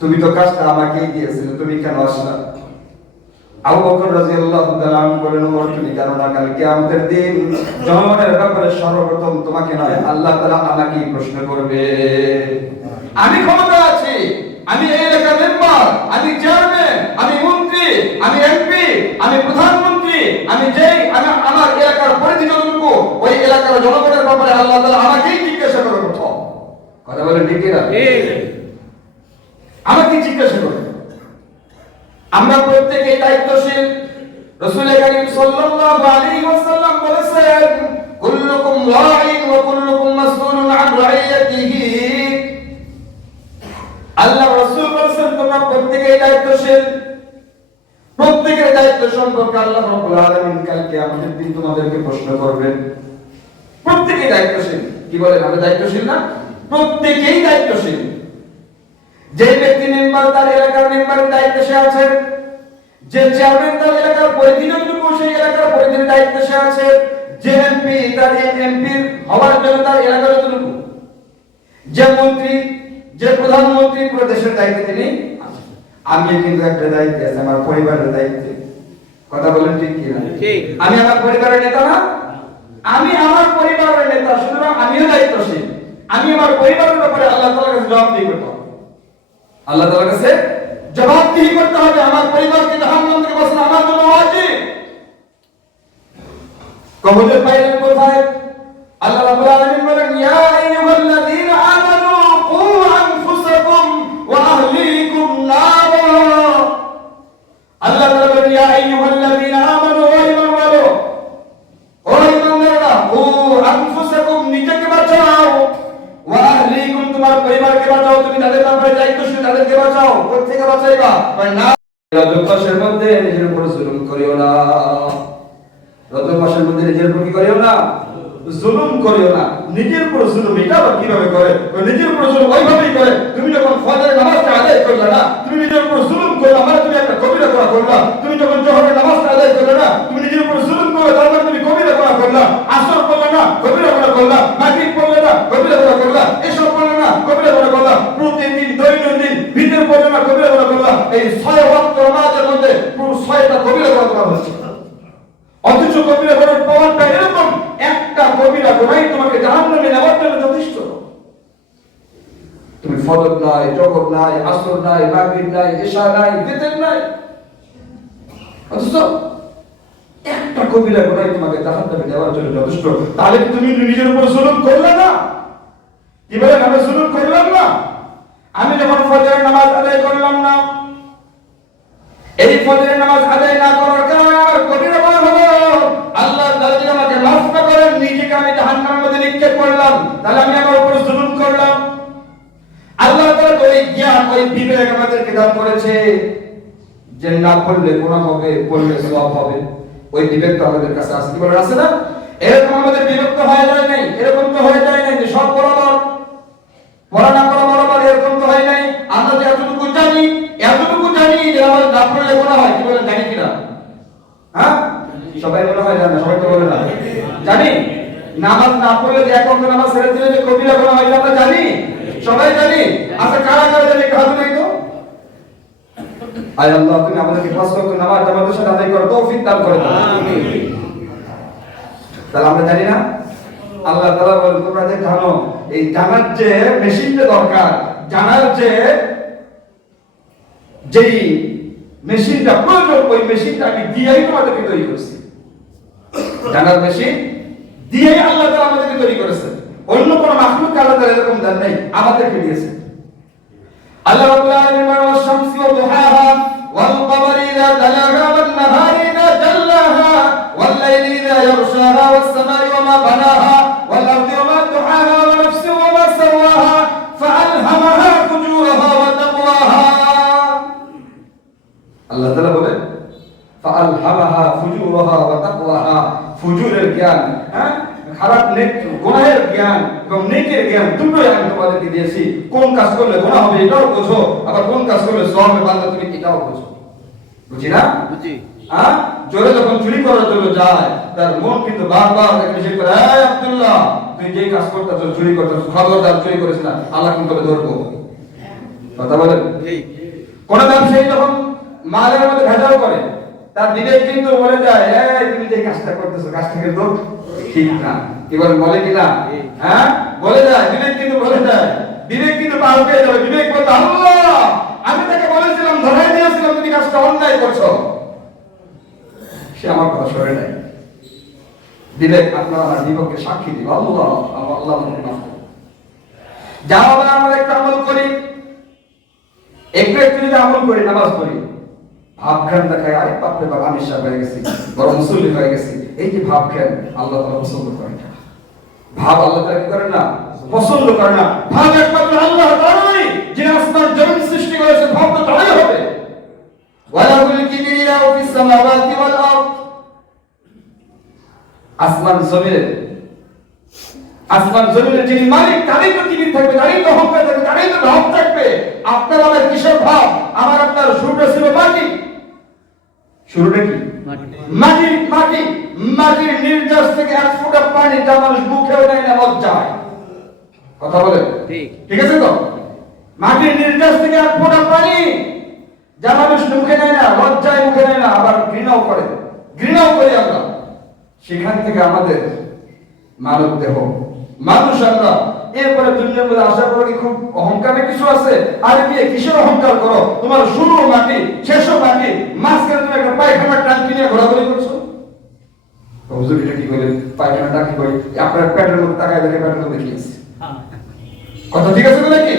তুমি তো কাজটা আমাকে দিয়েছিলে, তুমি কেন আসলা? আবু বকর রাদিয়াল্লাহু তাআলা আনহু বললেন, ওমর তুমি জানো না কাল কিয়ামতের দিন জনগণের ব্যাপারে সর্বপ্রথম তোমাকে নয় আল্লাহ তাআলা আমাকেই প্রশ্ন করবে। আমি ক্ষমতা আছি, আমি এই এলাকার মেম্বার, আমি চেয়ারম্যান, আমি মন্ত্রী, আমি এমপি, আমি প্রধানমন্ত্রী, আমি আমার এলাকার পরিধি যতটুকু, ওই এলাকার জনগণের ব্যাপারে আল্লাহ তাআলা আমাকেই জিজ্ঞাসা করবে। প্রথম কথা বলেন ঠিক কি না? আমাকেই জিজ্ঞাসা করবে। আমরা প্রত্যেকেই দায়িত্বশীল। রাসূল কারীম সাল্লাল্লাহু আলাইহি ওয়াসাল্লাম বলেছেন, কুল্লুকুম রাঈন ওয়া কুল্লুকুম মাসউলুন আন রাইয়াতিহি। আল্লাহ রাসূল বলেছেন তোমরা প্রত্যেকেই দায়িত্বশীল। প্রত্যেকের দায়িত্ব সম্পর্কে আল্লাহ রাব্বুল আলামিন কাল কিয়ামতের দিন তোমাদেরকে প্রশ্ন করবেন। প্রত্যেকেই দায়িত্বশীল। কি বলেন, আমরা দায়িত্বশীল না? প্রত্যেকেই দায়িত্বশীল। যে ব্যক্তি মেম্বার তার এলাকার মেম্বারের দায়িত্বে সে আছে, যে চেয়ারম্যান তার এলাকার পরিধিযুক্ত সেই এলাকার পরিধির দায়িত্বে সে আছে, যে এমপি তার এমপির হওয়ার জন্য তার এলাকার যতটুকু, যে মন্ত্রী, যে প্রধানমন্ত্রী পুরো দেশের দায়িত্বে তিনি আছেন। আমি কিন্তু একটা দায়িত্বে আছে, আমার পরিবারের দায়িত্বে। কথা বলেন ঠিক কি না? আমি আমার পরিবারের নেতা না? আমি আমার পরিবারের নেতা, সুতরাং আমিও দায়িত্বশীল। আমি আমার পরিবারের ব্যাপারে আল্লাহ তাআলার কাছে জবাবদিহি করতে হবে। আল্লাহ তাআলার কাছে জবাবদিহি করতে হবে। আমার পরিবারকে জাহান্নাম থেকে বাঁচানো আমার জন্য ওয়াজিব। কবুতর পাইলেন কোথায়? আল্লাহ রাব্বুল আলামিন বলেন, ইয়া আইয়ুহাল্লাযীনা আমানু কু আনফুসাকুম ওয়া আহলিকুম নার। আল্লাহ তাআলা বলেন, ইয়া আইয়ুহাল্লাযীনা আমানু, ওয়া ঈমানওয়ালা, ও ঈমানদাররা, কু আনফুসাকুম, নিজেকে বাঁচাও, ওয়া আহলিকুম, তোমার পরিবারকে বাঁচাও। তুমি তাদের ব্যাপারে দায়িত্বশীল, তাদেরকে বাঁচাও। কোথা থেকে বাঁচাইবা? না, রজনীর মধ্যে নিজের উপর জুলুম করিও না। রজনীর মধ্যে নিজের উপর কি করিও না? জুলুম করিও না। নিজের উপর জুলুম এটা আবার কিভাবে করে? নিজের উপর জুলুম ওইভাবেই করে। তুমি যখন ফজরের নামাজটা আদায় করলে না, তুমি নিজের উপর জুলুম করলে, মানে তুমি একটা কবিরা করা করলা। তুমি যখন জোহরের নামাজটা আদায় করলে না, তুমি নিজের উপর জুলুম করলে, তার মানে তুমি কবিরা করা করলা। আসর করলে না, কবিরা করা করলা। মাগরিব পড়লে না, কবিরা করা করলা। এসব পড়লে না, কবিরা করা করলা। প্রতিদিন দৈনন্দিন ভিতর পড়লে না, কবিরা করা করলা। এই 6 ওয়াক্ত নামাজের মধ্যে পুরো 6টা কবিরা করা হচ্ছে। অথচ কবিরা করার পাওয়ারটা এরকম, একটা কবিরা করাই তোমাকে জাহান্নামে নেওয়ার জন্য যথেষ্ট। তুমি ফজর নাই, জোহর নাই, আসর নাই, মাগরিব নাই, ইশা নাই, বিতর নাই, অথচ একটা কবিরা করাই তোমাকে জাহান্নামে নেওয়ার জন্য যথেষ্ট। তাহলে কি তুমি নিজের উপর জুলুম করলে না? কি বলেন, আমরা জুলুম করলাম না? আমি যখন ফজরের নামাজ আদায় করলাম না, এই ফজরের নামাজ আদায় না করার কারণে আমার কবিরা গুনাহ হলো। আল্লাহ তাআলা যদি আমাকে মাফ না করেন, নিজেকে আমি জাহান্নামের মধ্যে নিক্ষেপ করলাম, তাহলে আমি আমার উপর জুলুম করলাম। আল্লাহ তাআলা তো এই জ্ঞান, ওই বিবেক আমাদেরকে দান করেছে যে না পড়লে গুনাহ হবে, পড়লে সওয়াব হবে। ওই বিবেক তো আমাদের কাছে আছে। কি বলেন, আছে না? এরকম আমাদের বিবেক তো হয়ে যায় নাই। এরকম তো হয়ে যায় নাই যে সব বরাবর, পড়া না পড়া বরাবর, এরকম তো হয় নাই। আমরা যে এতটুকু জানি যে আমাদের না পড়লে গুনাহ হয়। কি বলেন, জানি কিনা? হ্যাঁ, সবাই মনে হয় জানে, সবাই তো বলে না জানি। নামাজ না পড়লে যে এক ওয়াক্ত নামাজ ছেড়ে দিলে যে কবিরা গুনাহ হয়, আমরা জানি, সবাই জানি। আচ্ছা, কারা কারা জানি? একটু হাত উঠাই তো। আয় আল্লাহ তুমি আমাদেরকে পাঁচ ওয়াক্ত নামাজ জামাতের সাথে আদায় করার তৌফিক দান করে দাও। আমিন। তাহলে আমরা জানি না আল্লাহ তাআলা বলেন তোমরা যে জানো এই জানার যে মেশিনটা দরকার, জানার যে যেই মেশিনটা প্রয়োজন ওই মেশিনটা আমি দিয়েই তোমাদেরকে তৈরি করেছি। জানার মেশিন দিয়েই আল্লাহ তাআলা আমাদেরকে তৈরি করেছেন, অন্য কোনো মাখলুক আল্লাহ তাআলা এরকম দেন নাই, আমাদেরকে দিয়েছেন। আল্লাহ রাব্বুল আলামিন বলেন ওয়াশ-শামসি ওয়া দুহাহা ওয়াল কমারি ইযা তালাহা ওয়ান নাহারি ইযা জাল্লাহা ওয়াল লাইলি ইযা ইয়াগশাহা ওয়াস সামাই ওয়া মা বানাহা ওয়াল আরদি ওয়া মা দুহাহা ওয়া নাফসি ওয়া মা সাওয়াহা ফাআলহামাহা ফুজুরাহা ওয়া তাকওয়াহা। আল্লাহ তাআলা বলেন ফাআলহামাহা ফুজুরাহা ওয়া তাকওয়াহা, ফুজুরের জ্ঞান, খারাপ নেক গুনাহের জ্ঞান এবং নেকের জ্ঞান দুটোই আমি তোমাদেরকে দিয়েছি। কোন কাজ করলে গুনাহ হবে এটাও বোঝো, আবার কোন কাজ করলে সওয়াব হবে বান্দা তুমি এটাও বোঝো। বুঝি না? বুঝি। জোরে যখন চুরি করার জন্য যায় তার মন কিন্তু বারবার তাকে নিষেধ করে, এই আব্দুল্লাহ তুই যেই কাজ করতেছ চুরি করতেছ, খবরদার চুরি করিস না, আল্লাহ কিন্তু ধরবো। কথা বলেন? ঠিক। কোন ব্যবসায়ী যখন মালের মধ্যে ভেজাল করে তার বিবেক কিন্তু বলে যায়, এই তুমি যে কাজটা করতেছো কাজটা কিন্তু ঠিক না। কি বলে কি না? বলে যায়, বিবেক কিন্তু বলে যায়, বিবেক কিন্তু পার পেয়ে যাবে। বিবেক বলতে আল্লাহ আমি তাকে বলেছিলাম, ধরাই দিয়েছিলাম তুমি কাজটা অন্যায় করছো, সে আমার কথা শুনে নাই। বিবেক আপনার আমার বিবেককে সাক্ষী দিব, আল্লাহ আল্লাহ আমাকে মাফ করুন। যাও আমরা একটা আমল করি, একটু যদি আমল করি, নামাজ পড়ি, ভাবখান দেখায় আরে বাপরে বাপ আমি সাহেব হয়ে গেছি, বড় মুসল্লি হয়ে গেছি, এই যে ভাবখান আল্লাহ তাআলা পছন্দ করেন না। ভাব আল্লাহ তাআলা কি করেন না? পছন্দ করেন না। ভাব একমাত্র আল্লাহ তাআলাই, যিনি আসমান জমিন সৃষ্টি করেছেন, ভাব তো তাই হবে। ওয়ালাহুল কিবরিয়াউ ফিস সামাওয়াতি ওয়াল আরদ, আসমান জমিনের যিনি মালিক তারই তো কিবির থাকবে, তারই তো অহংকার থাকবে, তারই তো ভাব থাকবে। আপনার আমার কিসের ভাব? আমার আপনার শুরুটা ছিল মাটি। শুরুটা কি? মাটি। মাটির নির্যাস থেকে এক ফোঁটা পানি যা মানুষ মুখেও নেয় না, লজ্জায়। কথা বলেন? ঠিক আছে তো? মাটির নির্যাস থেকে এক ফোঁটা পানি যা মানুষ মুখে নেয় না, লজ্জায় মুখে নেয় না, আবার ঘৃণাও করি আমরা। সেখান থেকে আমাদের মানব দেহ, মানুষ আমরা। এরপরে দুনিয়ার মধ্যে আসার পরে খুব অহংকারের কিছু আছে। আরে বিয়ে কিসের অহংকার করো? তোমার শুরু মাটি, শেষও মাটি, মাঝখানে তুমি একটা পায়খানার টাঙ্কি নিয়ে ঘোরাঘুরি করছো। হুজুর এটা কি করে পায়খানা টাঙ্কি করে? আপনার পেটের মধ্যে তাকায় দেখে পেটের মধ্যে কি আছে। কথা ঠিক আছে তো নাকি?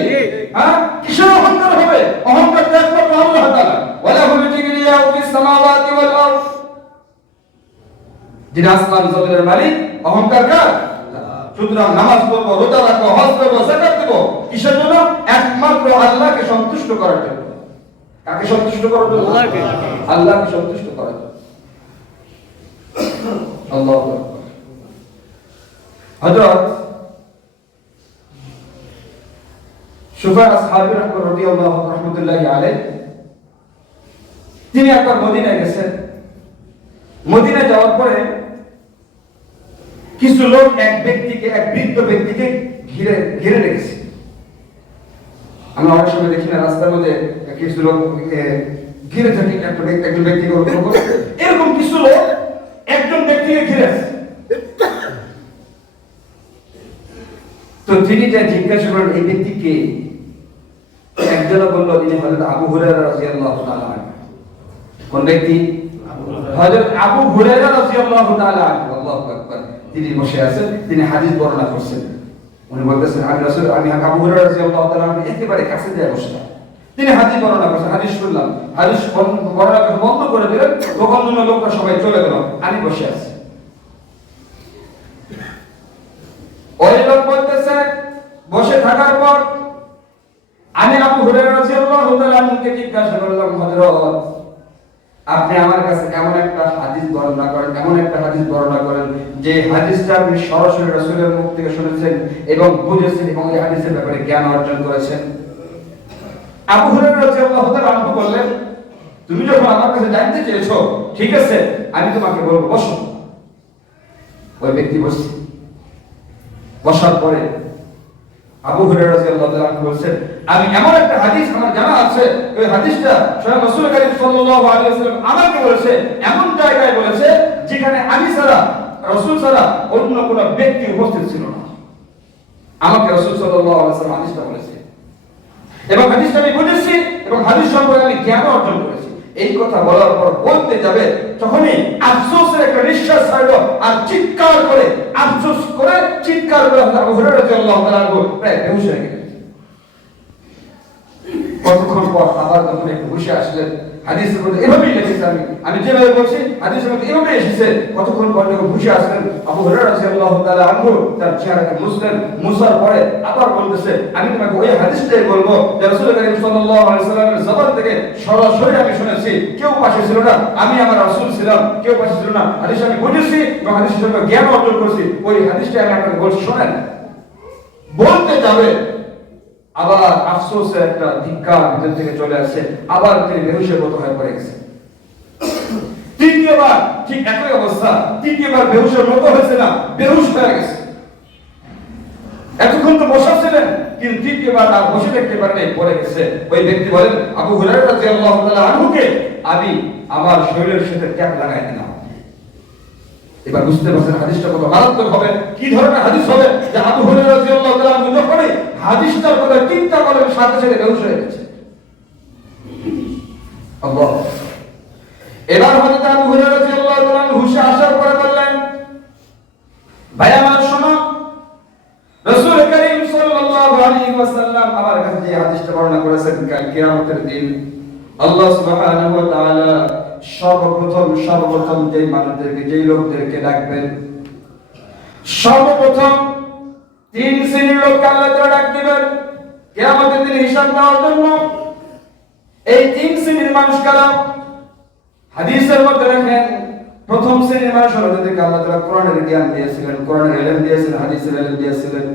কিসের অহংকার হবে? অহংকার তো একমাত্র আল্লাহ তাআলা। ওয়ালাহুল কিবরিয়াউ ফিস সামাওয়াতি ওয়াল আরদ, যিনি আসমান জমিনের মালিক, অহংকার কার? সুতরাং নামাজ পড়বো, রোজা রাখবো, হজ করবো, যাকাত দেব, কিসের জন্য? একমাত্র আল্লাহকে সন্তুষ্ট করার জন্য। কাকে সন্তুষ্ট করার জন্য? আল্লাহকে সন্তুষ্ট করার জন্য। আল্লাহু আকবার। হযরত সুফা আসহাবী রাহমাতুল্লাহি আলাইহি তিনি একবার মদিনায় গেছেন। মদিনায় যাওয়ার পরে কিছু লোক এক বৃদ্ধ ব্যক্তিকে ঘিরে রেখেছে। আমরা অনেক সময় দেখি না রাস্তার মধ্যে কিছু লোক ঘিরে থাকে একজন ব্যক্তিকে, এরকম কিছু লোক একজন ব্যক্তিকে ঘিরে আছে। তো তিনি যা জিজ্ঞাসা করেন এই ব্যক্তি কে? একজন বলল তিনি হযরত আবু হুরায়রা রাদিয়াল্লাহু তাআলা আনহু। কোন ব্যক্তি? হযরত আবু হুরায়রা রাদিয়াল্লাহু তাআলা আনহু। আল্লাহু আকবার। তিনি বসে আছেন, তিনি হাদিস বর্ণনা করছেন। উনি বলতেছেন আমি আবু হুরায়রা রাদিয়াল্লাহু তাআলা আনহু একেবারে কাছে দিয়ে বসলাম। তিনি হাদিস বর্ণনা করছেন, হাদিস শুনলাম, হাদিস বর্ণনা করে বন্ধ করে দিলেন, তখন লোকরা সবাই চলে গেল, আমি বসে আছি। ওই লোক বলতেছে বসে থাকার পর আমি আবু হুরায়রা রাদিয়াল্লাহু তাআলা আনহুকে জিজ্ঞাসা করলাম, হযরত আপনি আমার কাছে এমন একটা হাদিস বর্ণনা করেন যে হাদিসটা আপনি সরাসরি রাসূলের মুখ থেকে শুনেছেন এবং বুঝেছেন এবং এই হাদিসের ব্যাপারে জ্ঞান অর্জন করেছেন। আবু হুরায়রা রাদিয়াল্লাহু তাআলা আনহু বললেন, তুমি যখন আমার কাছে জানতে চেয়েছো, ঠিক আছে আমি তোমাকে বলবো, বসো। ওই ব্যক্তি বসছে। বসার পরে আবু হুরায়রা রাদিয়াল্লাহু তাআলা আনহু বলেন, আমি এমন একটা হাদিস আমার জানা আছে, ওই হাদিসটা স্বয়ং রাসূল করিম সাল্লাল্লাহু আলাইহি ওয়াসাল্লাম আমাকে বলেছে, এমন জায়গায় বলেছে যেখানে আমি ছাড়া, রাসূল ছাড়া অন্য কোনো ব্যক্তি উপস্থিত ছিল না। আমাকে রাসূল সাল্লাল্লাহু আলাইহি ওয়াসাল্লাম হাদিসটা বলেছে এবং হাদিসটা আমি বুঝেছি এবং হাদিস সম্পর্কে আমি জ্ঞান অর্জন করেছি। এই কথা বলার পর বলতে যাবে তখনই আফসোসের একটা নিঃশ্বাস ছাড়লো আর চিৎকার করে, আফসোস করে চিৎকার করে আবু হুরায়রা রাদিয়াল্লাহু তাআলা আনহু প্রায় বেহুশ হয়ে গেলেন। কতক্ষণ পর আবার যখন একটু বসে আসলেন, হাদিসের মধ্যে এভাবেই লিখেছে, আমি যেভাবে বলছি হাদিসের মধ্যে এভাবে এসেছে, কতক্ষণ পর যখন বসে আসলেন আবু হুরায়রা রাদিয়াল্লাহু তাআলা আনহু তার চেহারাকে মুছার পরে আবার বলতেছে, আমি তোমাকে ওই হাদিসটাই বলবো যে রাসূল করিম সাল্লাল্লাহু আলাইহি ওয়াসাল্লামের জবান থেকে সরাসরি আমি শুনেছি, কেউ পাশে ছিল না, আমি আমার রাসূল ছিলাম, কেউ পাশে ছিল না। হাদিস আমি বুঝেছি এবং হাদিসের সম্পর্কে জ্ঞান অর্জন করেছি, ওই হাদিসটাই আমি আপনাকে বলছি শোনেন। বলতে যাবে আবার আফসোসের একটা ধিক্কার ভিতর থেকে চলে আসছে, আবার তিনি বেহুশের মতো হয়ে পড়ে গেছে। তৃতীয়বার ঠিক একই অবস্থা, তৃতীয়বার বেহুশের মতো হয়েছে না, বেহুশ হয়ে গেছে। এতক্ষণ তো বসা ছিলেন, কিন্তু তৃতীয়বার আর বসে দেখতে পারেন, পড়ে গেছে। ওই ব্যক্তি বলেন, আবু হুরায়রা রাদিয়াল্লাহু তাআলা আনহুকে আমি আমার শরীরের সাথে ট্যাগ লাগাই দিলাম। এবার বুঝতে পারছেন হাদিসটা কত মারাত্মক হবে, কি ধরনের হাদিস হবে, যে আবু হুরায়রা রাদিয়াল্লাহু তাআলা আনহু যখনই হাদিসটার কথা চিন্তা করেন সাথে সাথে বেহুশ হয়ে গেছে। আল্লাহ। এবার হযরত আবু হুরায়রা রাদিয়াল্লাহু তাআলা আনহু হুশে আসার পরে বললেন, ভাই আমার শোনো, রাসূল করিম সাল্লাল্লাহু আলাইহি ওয়াসাল্লাম আমার কাছে যে হাদিসটা বর্ণনা করেছেন, কাল কিয়ামতের দিন আল্লাহ সুবহানাহু ওয়া তাআলা সর্বপ্রথম যে মানুষদেরকে, যে লোকদেরকে ডাকবেন, সর্বপ্রথম তিন শ্রেণীর লোককে আল্লাহ তাআলা ডাক দিবেন কিয়ামতের দিন হিসাব নেওয়ার জন্য। এই তিন শ্রেণীর মানুষ কারা? হাদিসের মধ্যে দেখেন, প্রথম শ্রেণীর মানুষ হলো যাদেরকে আল্লাহ তাআলা কোরআনের জ্ঞান দিয়েছিলেন, কোরআনের ইলম দিয়েছিলেন, হাদিসের ইলম দিয়েছিলেন।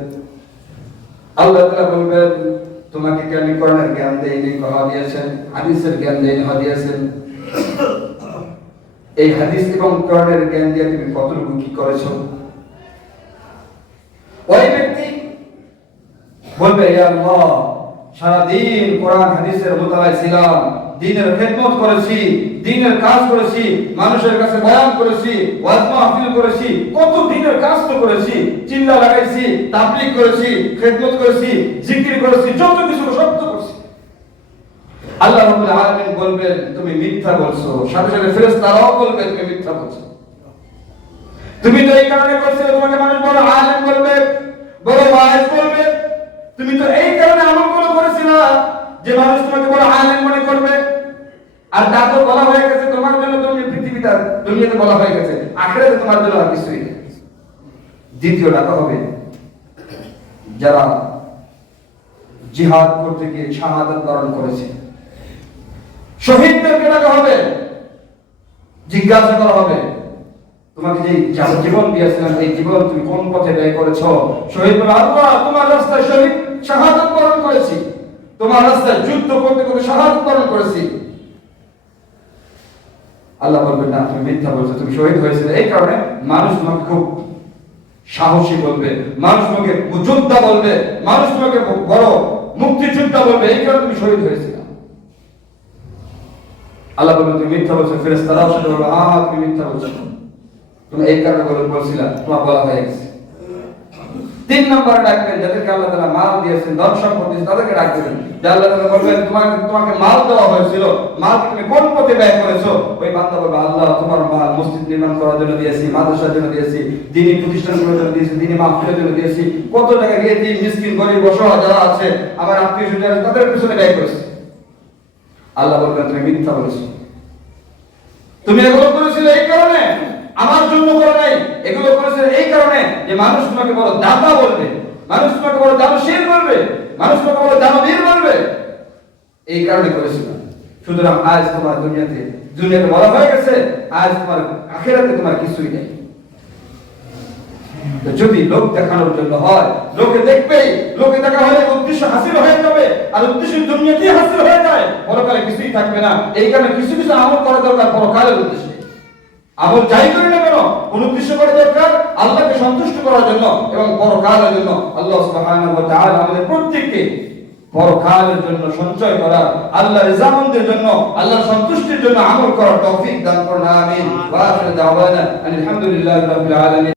আল্লাহ তাআলা বলবেন, তোমাকে কি আমি কোরআনের জ্ঞান দেইনি? কথা দিয়েছেন। হাদিসের জ্ঞান দেইনি? কথা দিয়েছেন। এই হাদিস এবং কোরআনের জ্ঞান দিয়ে তুমি কতটুকু কি করেছো? ওই ব্যক্তি বলবে, ইয়া আল্লাহ, সারা দিন কোরআন হাদিসের মোতালায় ছিলাম, দ্বীনের খেদমত করেছি, দ্বীনের কাজ করেছি, মানুষের কাছে বয়ান করেছি, ওয়াজ মাহফিল করেছি, কত দ্বীনের কাজ তো করেছি, চিল্লা লাগাইছি, তাবলীগ করেছি, খেদমত করেছি, জিকির করেছি, যত কিছু সব তো করেছি। আল্লাহ রাব্বুল আলামিন বলবেন, তুমি মিথ্যা বলছো। সাথে সাথে ফেরেশতারাও বলবে, তুমি মিথ্যা বলছো। তুমি তো এই কারণে করছিলে, তোমাকে মানুষ বড় আলেম বলবে, বড় ওয়াইজ বলবে। তুমি তো এই কারণে আমলগুলো করেছিলে যে মানুষ তোমাকে বড় আলেম মনে করবে। আর তা তো বলা হয়ে গেছে তোমার জন্য, তুমি পৃথিবীতে দুনিয়াতে বলা হয়ে গেছে, আখিরাতে তোমার জন্য আর কিছুই নেই। দ্বিতীয় ডাকা হবে যারা জিহাদ করতে গিয়ে শাহাদাত বরণ করেছে, শহীদদেরকে ডাকা হবে, জিজ্ঞাসা করা হবে, তোমাকে যে জীবন দিয়েছিলাম, এই জীবন তুমি কোন পথে ব্যয় করেছো? শহীদ বলে, আল্লাহ, তোমার রাস্তায় শহীদ শাহাদাত বরণ করেছি, তোমার রাস্তায় যুদ্ধ করতে করতে শাহাদাত বরণ করেছি। আল্লাহ বলবেন, না, তুমি মিথ্যা বলছো, তুমি শহীদ হয়েছিলে এই কারণে মানুষ তোমাকে খুব সাহসী বলবে, মানুষ তোমাকে যোদ্ধা বলবে, মানুষ তোমাকে বড় মুক্তিযোদ্ধা বলবে, এই কারণে তুমি শহীদ হয়েছিলে। আল্লাহ বলবেন, তুমি মিথ্যা বলছো। ফেরেশতারাও সেটা বলবে, তুমি মিথ্যা বলছো, তুমি এই কারণে বলছিলা, তোমার বলা হয়ে গেছে। তিন নম্বরে ডাকবেন যাদেরকে আল্লাহ তাআলা মাল দিয়েছেন, ধন সম্পদ দিয়েছেন, তাদেরকে ডাকবেন। যে আল্লাহ তাআলা বলবেন, তোমাকে মাল দেওয়া হয়েছিল, মাল তুমি কোন পথে ব্যয় করেছো? ওই বান্দা বলবে, আল্লাহ, তোমার মাল মসজিদ নির্মাণ করার জন্য দিয়েছি, মাদ্রাসার জন্য দিয়েছি, দ্বীনি প্রতিষ্ঠানগুলোর জন্য দিয়েছি, দ্বীনি মাহফিলের জন্য দিয়েছি, কত টাকা দিয়ে দিন মিসকিন গরিব অসহায় যারা আছে, আমার আত্মীয়স্বজন আছে, তাদের পিছনে ব্যয় করেছি। আল্লাহ বলবেন, তুমি মিথ্যা বলেছো, তুমি এগুলো করেছিলে এই কারণে, আমার জন্য করো নাই, এগুলো করেছিলে এই কারণে যে মানুষ তোমাকে বড় দাতা বলবে, মানুষ তোমাকে বড় দানশীল বলবে, মানুষ তোমাকে বড় দানবীর বলবে, এই কারণে করেছিল। সুতরাং আজ তোমার দুনিয়াতে বলা হয়ে গেছে, আজ তোমার আখিরাতে তোমার কিছুই নেই। যদি লোক দেখানোর জন্য হয়, লোকে দেখবেই, লোকে দেখা হলে উদ্দেশ্য হাসিল হয়ে যাবে, আর উদ্দেশ্য দুনিয়াতেই হাসিল হয়ে যায়, পরকালে কিছুই থাকবে না। এই কারণে কিছু কিছু আমল করা দরকার পরকালের উদ্দেশ্যে। আমল যাই করি না কেন, কোন উদ্দেশ্য করা দরকার, আল্লাহকে সন্তুষ্ট করার জন্য এবং পরকালের জন্য আল্লাহ সুবহানাহু ওয়া তাআলা আমাদের প্রত্যেককে পরকালের জন্য সঞ্চয় করা, আল্লাহর রিজামন্দের জন্য, আল্লাহর সন্তুষ্টির জন্য আমল করার তৌফিক দান করুন। আমিন। ওয়া আখিরু দাওয়ানা আলহামদুলিল্লাহি রাব্বিল আলামিন।